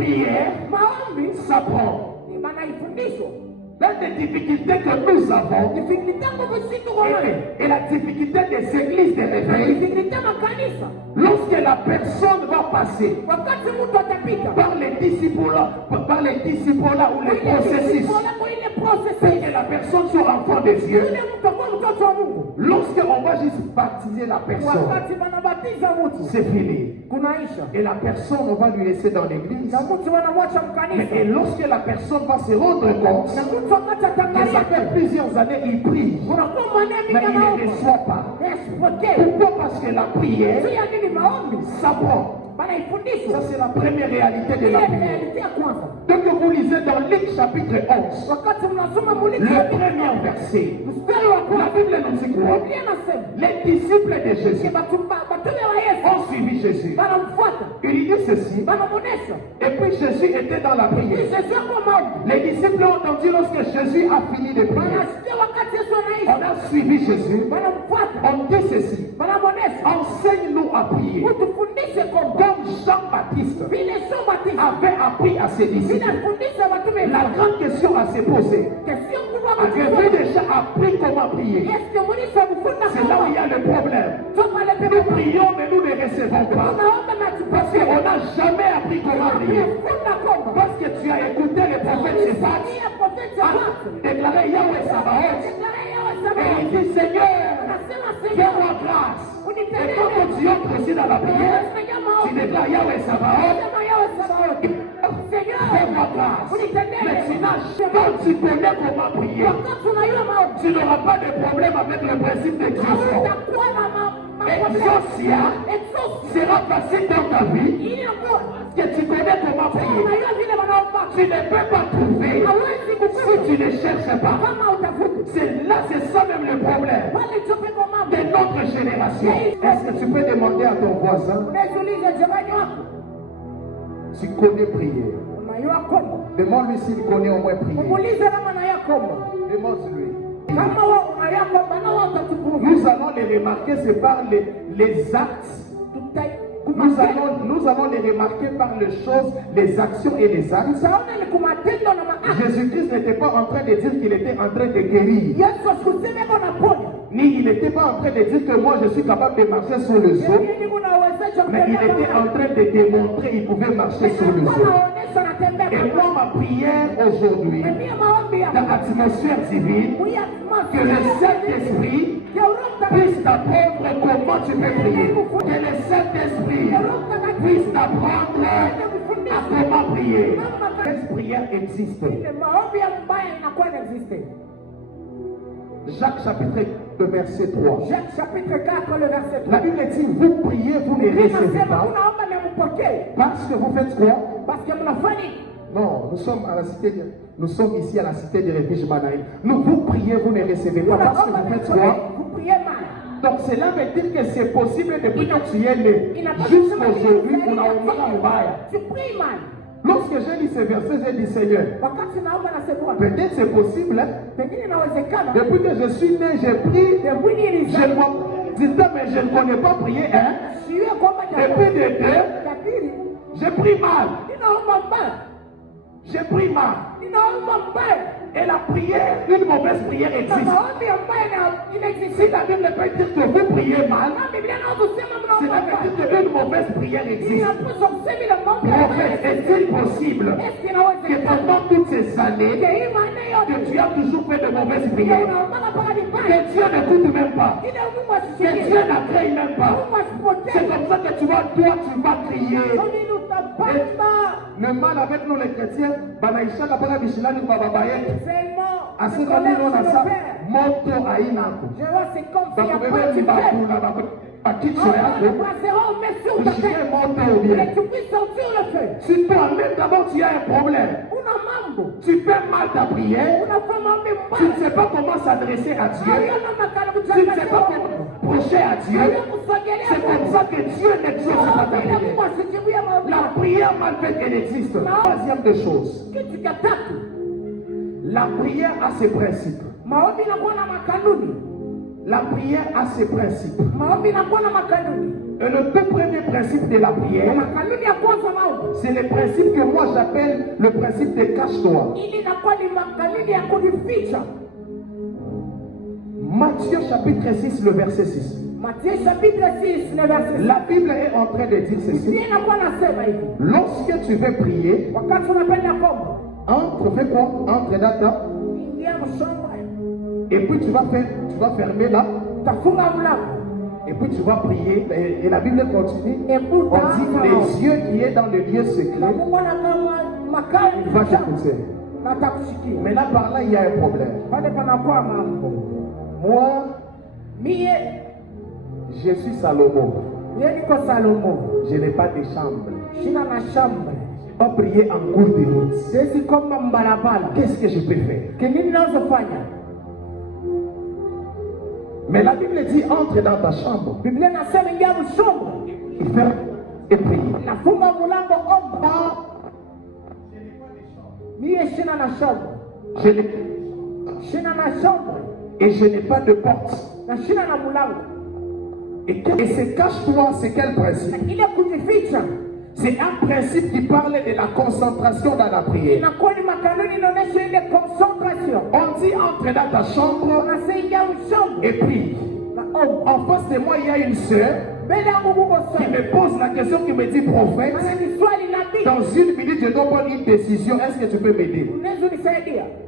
prière s'apprend. L'une des difficultés que nous avons et la difficulté des églises de réveil, lorsque la personne va passer par les disciples ou les processus pour que la personne soit enfant de Dieu, lorsqu'on va juste baptiser la personne, c'est fini. Et la personne, on va lui laisser dans l'église. Et lorsque la personne va se rendre compte que ça fait plusieurs années il prie, mais il ne reçoit pas. Pourquoi? Parce que la prière s'apprend. Ça, c'est la première réalité de la prière. Donc, vous lisez dans Luc chapitre 11, le premier verset. La Bible nous dit quoi? Les disciples de Jésus ont suivi Jésus. Il dit ceci. Et puis Jésus était dans la prière. Les disciples ont entendu lorsque Jésus a fini de prier. On a suivi Jésus. On dit ceci. Enseigne-nous à prier. Comme Jean-Baptiste avait appris à ses disciples. La grande question à se poser. Avez-vous déjà appris comment prier? C'est là où il y a le problème. Nous prions mais nous ne recevons pas. Parce qu'on n'a jamais appris comment prier. Parce que tu as écouté le prophète Shaphat déclarer Yahweh Sabaoth. Et il dit Seigneur, fais-moi grâce. Et quand tu entres aussi dans la prière, tu déclares Yahweh Sabaoth. Fais-moi grâce. Mais quand tu connais comment prier, tu n'auras pas de problème avec le principe de Dieu. Exaucia sera facile dans ta vie que tu connais comment prier. Tu ne peux pas trouver si tu ne cherches pas. C'est ça même le problème de notre génération. Est-ce que tu peux demander à ton voisin? Tu connais prier. Demande-lui s'il connaît au moins prier. Demande-lui. Nous allons les remarquer, c'est par les actes. Nous allons les remarquer par les choses, les actions et les actes. Jésus-Christ n'était pas en train de dire qu'il était en train de guérir. Ni il n'était pas en train de dire que moi je suis capable de marcher sur le sol. Mais il était en train de démontrer qu'il pouvait marcher sur le sol. Et moi, ma prière aujourd'hui, dans l'atmosphère divine, que le Saint-Esprit puisse t'apprendre comment tu peux prier. Que le Saint-Esprit puisse t'apprendre à comment prier. Quelle prière existe? Jacques chapitre 2 verset 3. Jacques chapitre 4 le verset 3. La Bible dit, vous priez, vous ne recevez pas. Parce que vous faites quoi? Non, nous sommes ici à la cité de refuge Manaï. Vous priez, vous ne recevez pas. Parce que vous faites quoi? Vous priez mal. Donc cela veut dire que c'est possible depuis que tu es né. Jusqu'aujourd'hui, on a tu pries mal. Lorsque j'ai lu ce verset, j'ai dit Seigneur, peut-être c'est possible. Hein? Depuis que je suis né, j'ai prié. Mais je ne connais pas prier. Hein? Et puis de deux, j'ai pris mal. J'ai pris mal. Et la prière, une mauvaise prière existe. Si la Bible peut dire que vous priez mal, cela veut dire qu'une mauvaise prière existe. Prophète, est-il possible que pendant toutes ces années, que tu as toujours fait de mauvaises prières, que Dieu n'écoute même pas, que Dieu n'accueille même pas? C'est comme ça que tu vas crier. Le mal avec nous les chrétiens, Banaïcha n'a pas Bishilani Bababaye. À ce moment-là, on a ça. Moto Aïnako. Si toi-même d'abord tu as un problème, tu fais mal ta prière, tu ne sais pas comment s'adresser à Dieu, tu ne sais pas comment procher à Dieu, c'est comme ça que Dieu n'exauce pas ta prière. La prière mal faite, elle existe. Troisième des choses, la prière a ses principes. La prière a ses principes. Et le tout premier principe de la prière, c'est le principe que moi j'appelle le principe de cache-toi. Matthieu chapitre 6, le verset 6. Matthieu chapitre 6, le verset 6. La Bible est en train de dire ceci. Lorsque tu veux prier, entre, fais quoi? Entre là-dedans. Et puis tu vas fermer là. Et puis tu vas prier. Et la Bible continue. On dit les yeux qui est dans le lieu secret. Il va t'écouter. Mais là par là il y a un problème. Moi, je suis Salomon. Je n'ai pas de chambre. Je ne peux pas prier en cours de route. Qu'est-ce que je peux faire? Mais la Bible dit entre dans ta chambre. Il fait et prier. Et je n'ai pas de porte. Et ce cache-toi, c'est quel principe? C'est un principe qui parle de la concentration dans la prière. On dit entre dans ta chambre et prie. En face de moi, il y a une sœur qui me pose la question, qui me dit prophète, dans une minute je dois prendre une décision, est-ce que tu peux m'aider?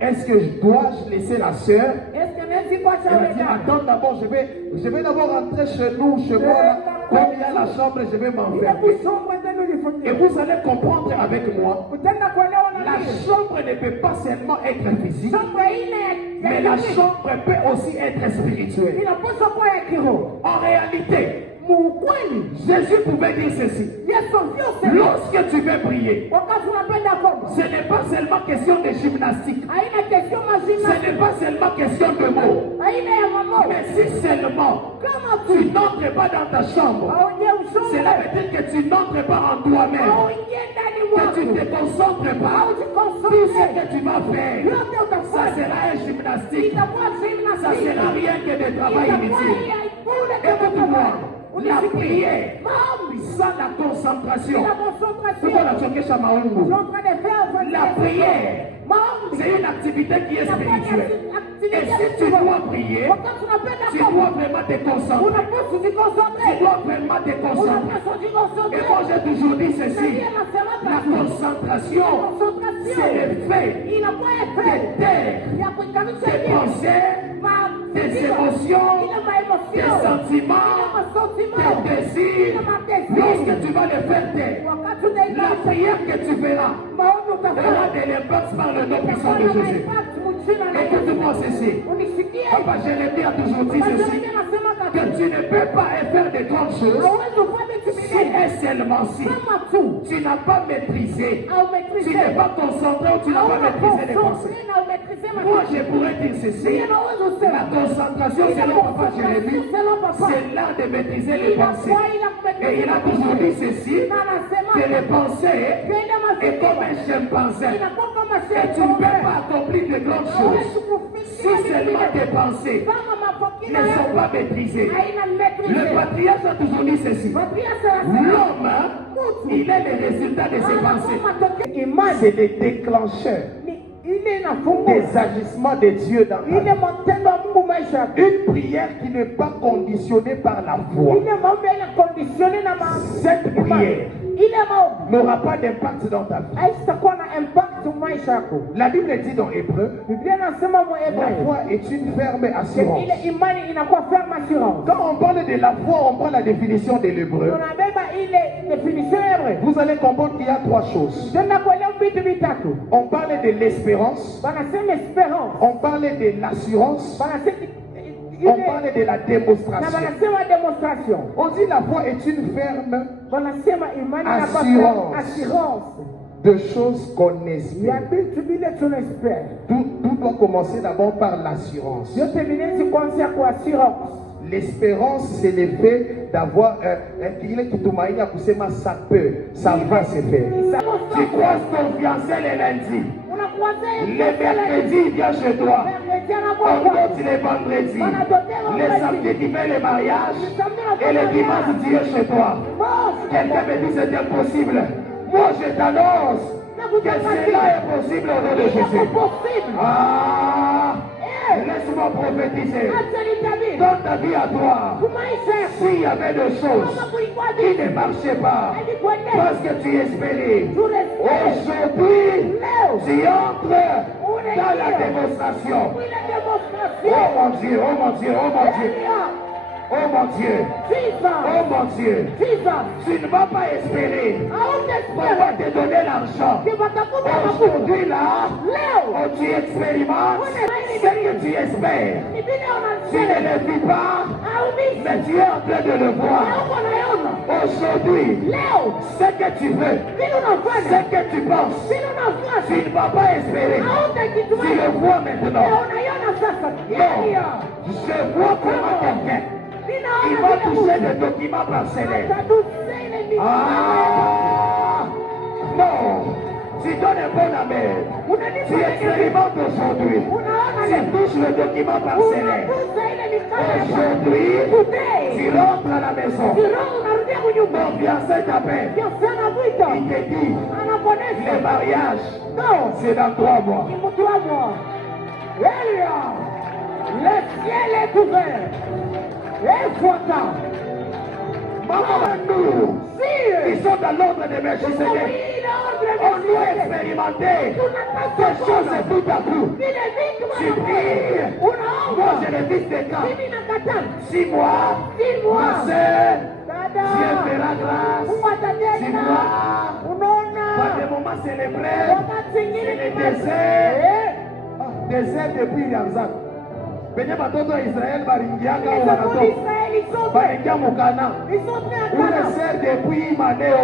Est-ce que je dois laisser la sœur? Elle m'a dit attends d'abord, je vais d'abord rentrer chez nous, chez moi là. Comme il y a la chambre, je vais m'enfermer. Et vous allez comprendre avec moi, la chambre ne peut pas seulement être physique, mais la chambre peut aussi être spirituelle. En réalité, Jésus pouvait dire ceci. Lorsque tu veux prier, ce n'est pas seulement question de gymnastique. Ce n'est pas seulement question de mots. Mais si seulement tu n'entres pas dans ta chambre, cela veut dire que tu n'entres pas en toi-même. Que tu ne te concentres pas. Tout ce que tu vas faire, ça sera un gymnastique. Ça ne sera rien que de travail inutile. Écoute-moi. La prière sans la concentration. La prière, c'est une activité qui est spirituelle. Et si tu dois prier, tu dois vraiment te concentrer. Tu dois vraiment te concentrer. Et moi j'ai toujours dit ceci. La concentration, c'est le fait de taire tes pensées, tes émotions, tes sentiments, tes désirs. Lorsque tu vas les faire taire, la prière que tu feras aura de l'impact par le nom puissant de Jésus. Écoute-moi ceci. Papa Jérémie a toujours dit ceci, que tu ne peux pas faire de grandes choses si et seulement si tu n'as pas maîtrisé, tu n'es pas concentré ou tu n'as pas maîtrisé les pensées. Moi je pourrais dire ceci, la concentration selon Papa Jérémie, c'est l'art de maîtriser les pensées. Et il a toujours dit ceci, que les pensées est comme un chimpanzé. Et tu ne peux pas accomplir de grandes choses si seulement tes pensées ne sont pas maîtrisées. Le patriarche a toujours dit ceci. L'homme, il est le résultat de ses pensées. C'est des déclencheurs, des agissements de Dieu dans ta vie. Une prière qui n'est pas conditionnée par la foi. Cette prière n'aura pas d'impact dans ta vie. La Bible dit dans Hébreu, la foi est une ferme assurance. Quand on parle de la foi, on prend la définition de l'hébreu. Vous allez comprendre qu'il y a trois choses. On parle de l'espérance, on parle de l'assurance, on parle de la démonstration. On dit la foi est une ferme assurance de choses qu'on espère. Tout doit commencer d'abord par l'assurance. L'espérance, c'est le fait d'avoir ça peut, ça va se faire. Tu crois ton fiancé le lundi, le mercredi il vient chez toi. On compte les vendredis. Les samedis, tu fais les mariages. Et les dimanches, tu es chez toi. Quelqu'un me dit c'est impossible. Moi, je t'annonce que cela est possible au nom de Jésus. Ah! Laisse-moi prophétiser. Dans ta vie à toi, s'il y avait des choses qui ne marchaient pas, parce que tu espérais, aujourd'hui, tu entres dans la démonstration. Oh mon Dieu, oh mon Dieu, oh mon Dieu. Oh mon Dieu, oh mon Dieu, tu ne vas pas espérer qu'on va te donner l'argent. Aujourd'hui là, quand tu expérimentes ce que tu espères. Tu ne le vis pas, mais tu es en train de le voir. Aujourd'hui, ce que tu veux, ce que tu penses, tu ne vas pas espérer. Tu le vois maintenant. Non, je vois comment quelqu'un il va toucher des documents parcellaires. Ah! Non! Tu donnes un bon amen. Tu expérimentes aujourd'hui. Tu touches le document parcellaire. Aujourd'hui, tu rentres à la maison. Ton fiancé t'appelle. Il te dit, le mariage, c'est dans 3 mois. Le ciel est ouvert. Et voilà. Maman, ils sont dans l'ordre de Melchisédek. On doit expérimenter des choses tout à coup. Tu pries. Moi, j'ai le fils de camp. 6 mois. Ma soeur, Dieu fera grâce. 6 mois. Par des moments célébrés. C'est le désert. Désert depuis Yanzak. Penye batoto ya Israel baringianga wanatoka. Baringia mukana. Ule ser depuis maneo.